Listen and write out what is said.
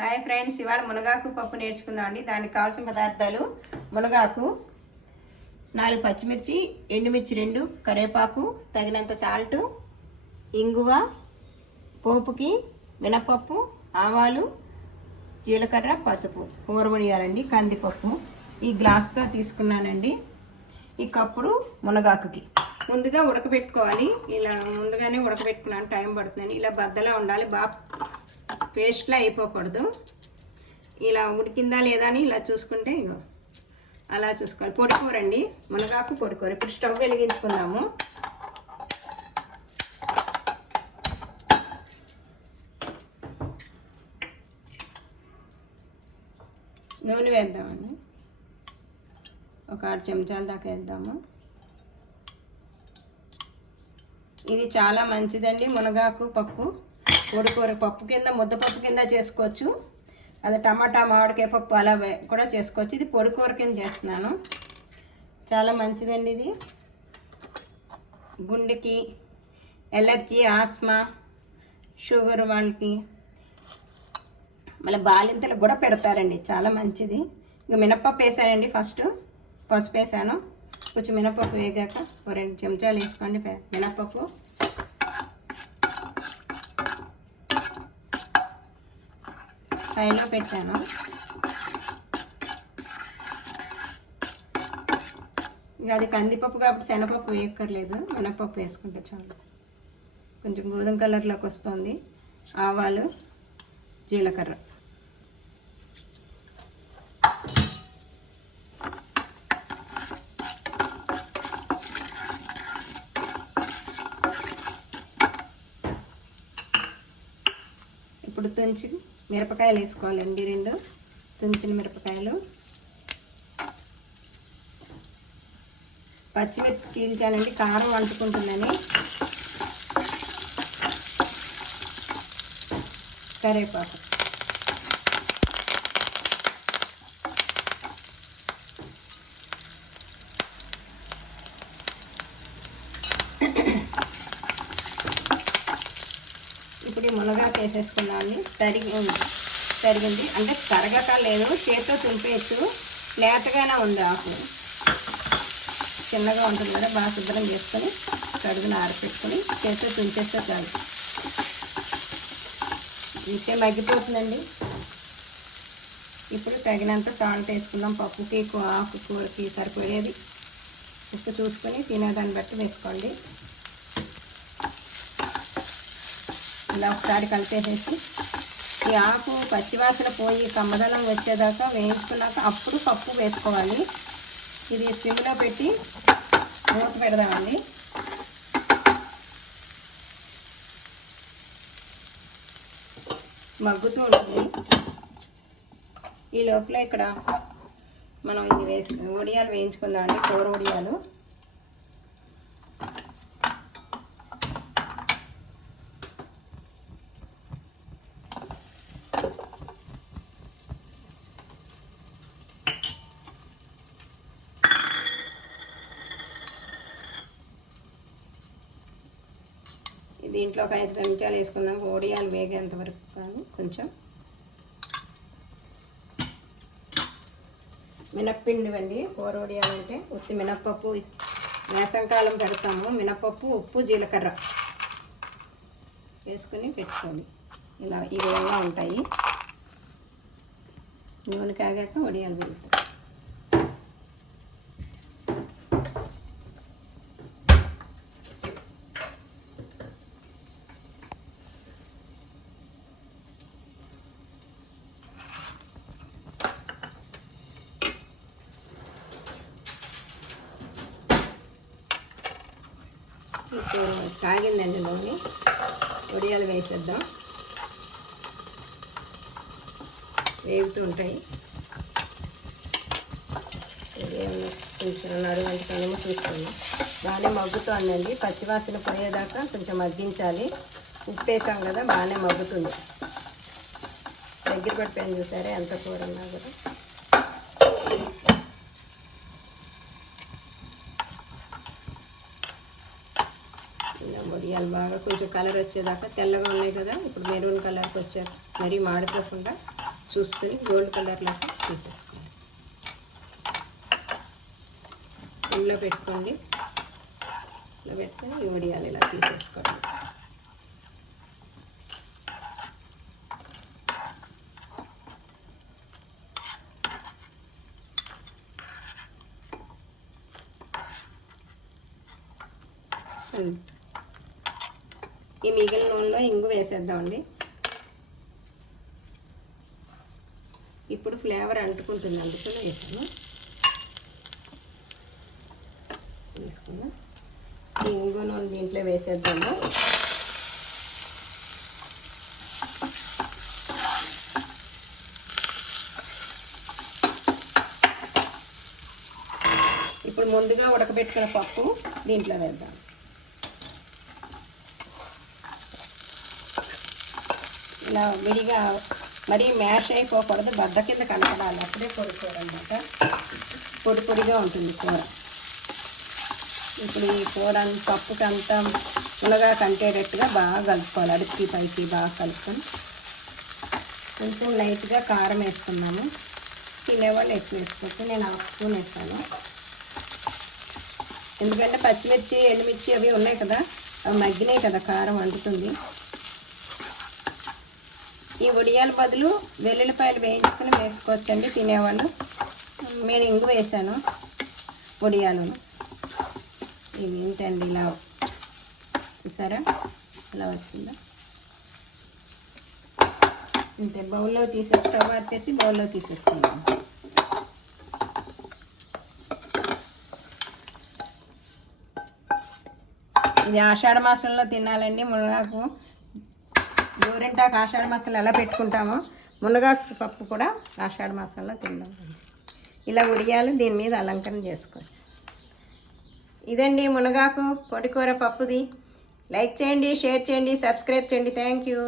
Hi friends, ఇవాళ మునగాకు పప్పు నేర్చుకుందామండి. దానికి కావాల్సిన పదార్థాలు: మునగాకు, 4 పచ్చిమిర్చి, ఎండుమిర్చి 2, కరివేపాకు, తగినంత సాల్ట్, ఇంగువ, పోపుకి మినపప్పు, ఆవాలు, జీలకర్ర, పసుపు, ఊరబడియాలండి, కందిపప్పు. ఈ గ్లాస్తో తీసుకున్నానండి. ఈ కప్పుడు మునగాకుకి ముందుగా ఉడకబెట్టుకోవాలి. ఇలా ముందుగానే ఉడకబెట్టుకున్నాను, టైం పడుతుందని. ఇలా బద్దలా ఉండాలి, బాగా పేస్ట్లా అయిపోకూడదు. ఇలా ఉడికిందా లేదా అని ఇలా చూసుకుంటే ఇగో అలా చూసుకోవాలి. పొడికూరండి, మునగాకు పొడికూర. ఇప్పుడు స్టవ్ వెలిగించుకుందాము. నూనె వేద్దామండి, ఒక 6 చెంచాల దాకా వేద్దాము. ఇది చాలా మంచిదండి మునగాకు పప్పు. పొడికూర పప్పు కింద, ముద్దపప్పు కింద చేసుకోవచ్చు. అది టమాటా మామిడికాయ పప్పు అలా కూడా చేసుకోవచ్చు. ఇది పొడికూర కింద చేస్తున్నాను. చాలా మంచిదండి ఇది. గుండెకి, ఎలర్జీ, ఆస్మా, షుగర్ వాళ్ళకి, మళ్ళీ బాలింతలకు కూడా పెడతారండి. చాలా మంచిది. ఇంకా మినపప్పు వేసానండి. ఫస్ట్ పసుపు వేసాను. కొంచెం మినపప్పు వేగాక 2 చెంచాలు వేసుకోండి మినపప్పు. హైలో పెట్టాను. ఇంకా అది కందిపప్పు కాబట్టి శనగపప్పు వేయక్కర్లేదు, మినపప్పు వేసుకుంటే చాలు. కొంచెం గోధుమ కలర్లోకి వస్తుంది. ఆవాలు, జీలకర్ర, ఇప్పుడు తుంచి మిరపకాయలు వేసుకోవాలండి. 2 తుంచిన మిరపకాయలు, పచ్చిమిర్చి చీల్చానండి, కారం అంటుకుంటుందని. కరివేపాకు, ఇప్పుడు ఈ మునగాకు వేసేసుకున్నామండి. తరిగింది అంటే తరగక లేదు, చేతితో తుంపేయచ్చు. లేతగానే ఉంది ఆకు, చిన్నగా ఉంటుంది కదా. బాగా శుభ్రం చేసుకొని కడుగుని ఆరపెట్టుకొని చేతితో తుంచేస్తే చాలు. ఇంకే మగ్గిపోతుందండి. ఇప్పుడు తగినంత సాల్ట్ వేసుకుందాం. పప్పుకి, ఆకుకూరకి సరిపోయేది ఉప్పు చూసుకొని తినేదాన్ని బట్టి వేసుకోండి. ఇలా ఒకసారి కలిపేసేసి ఈ ఆకు పచ్చివాసన పోయి కమ్మదనం వచ్చేదాకా వేయించుకున్నాక అప్పుడు పప్పు వేసుకోవాలి. ఇది సిమ్లో పెట్టి మూత పెడదామండి. మగ్గుతూ ఉంటుంది. ఈ లోపల ఇక్కడ మనం ఇది వడియాలు వేయించుకుందామండి. కూర వడియాలు. దీంట్లో ఒక 5 చెంచాలు వేసుకుందాం. వడియాలు వేగేంత వరకు కానీ కొంచెం మినప్పిండి అండి. కూర వడియాలు అంటే ఉత్తి మినప్పప్పు, వేసంకాలం పెడతాము. మినపప్పు, ఉప్పు, జీలకర్ర వేసుకుని పెట్టుకోండి. ఇలా ఈ విధంగా ఉంటాయి. నూనె కాగాక వడియాలు పెడతాం. కాగిందండి నూనె, వడియాలు వేసేద్దాం. వేగుతూ ఉంటాయి. కొంచెం నడువంటున్నామో చూసుకోండి. బాగానే మగ్గుతుందండి. పచ్చివాసన పోయేదాకా కొంచెం మగ్గించాలి. ఉప్పు వేసాం కదా, బాగానే మగ్గుతుంది. దగ్గర పడిపోయింది చూసారే, ఎంత కూర ఉన్నా కూడా. వడియాలు బాగా కొంచెం కలర్ వచ్చేదాకా, తెల్లగా ఉన్నాయి కదా, ఇప్పుడు మెరూన్ కలర్కి వచ్చాక మరీ మాడిపోకుండా చూసుకొని గోల్డ్ కలర్లోకి తీసేసుకోండి. సిమ్లో పెట్టుకోండి. ఇలా పెట్టుకొని ఈ వడియాలు ఇలా తీసేసుకోండి. ఈ మిగిలిన నూనెలో ఇంగు వేసేద్దామండి. ఇప్పుడు ఫ్లేవర్ అంటుకుంటుంది, అందుకని వేసాను. తీసుకున్నా ఈ ఇంగు నూనె దీంట్లో వేసేద్దాము. ఇప్పుడు ముందుగా ఉడకబెట్టుకున్న పప్పు దీంట్లో వేద్దాం. ఇలా విడిగా మరీ మ్యాష్ అయిపోకూడదు, బద్ద కింద కనపడాలి, అప్పుడే పొడి కూర అనమాట. పొడి పొడిగా ఉంటుంది కూర. ఇప్పుడు ఈ కూర పప్పుకి అంతా మునగా కంటేటట్టుగా బాగా కలుపుకోవాలి. అడుక్కి పైకి బాగా కలుపుకొని కొంచెం లైట్గా కారం వేసుకున్నాము. తినేవాళ్ళు ఎక్కువ వేసుకోవచ్చు, నేను 1 స్పూన్ వేస్తాను. ఎందుకంటే పచ్చిమిర్చి ఎండుమిర్చి అవి ఉన్నాయి కదా, అవి మగ్గినాయి కదా, కారం వండుతుంది. ఈ వడియాల బదులు వెల్లుల్లిపాయలు వేయించుకొని వేసుకోవచ్చండి తినేవాళ్ళు. నేను ఇంగు వేసాను వడియాలను. ఇవి ఏంటండి ఇలా చూసారా ఇలా వచ్చిందా? ఇంతే. బౌల్లో స్టవ్ ఆర్పేసి బౌల్లో తీసేసుకుందాం. ఇది ఆషాఢ మాసంలో తినాలండి. మునగాకు గోరింటాకు ఆషాఢ మాసంలో ఎలా పెట్టుకుంటామో మునగాకు పప్పు కూడా ఆషాఢ మాసంలో తిందాం. ఇలా ఉడియాలు దీని మీద అలంకరణ చేసుకోవచ్చు. ఇదండి మునగాకు పొడికూర పప్పుది. లైక్ చేయండి, షేర్ చేయండి, సబ్స్క్రైబ్ చేయండి. Thank you.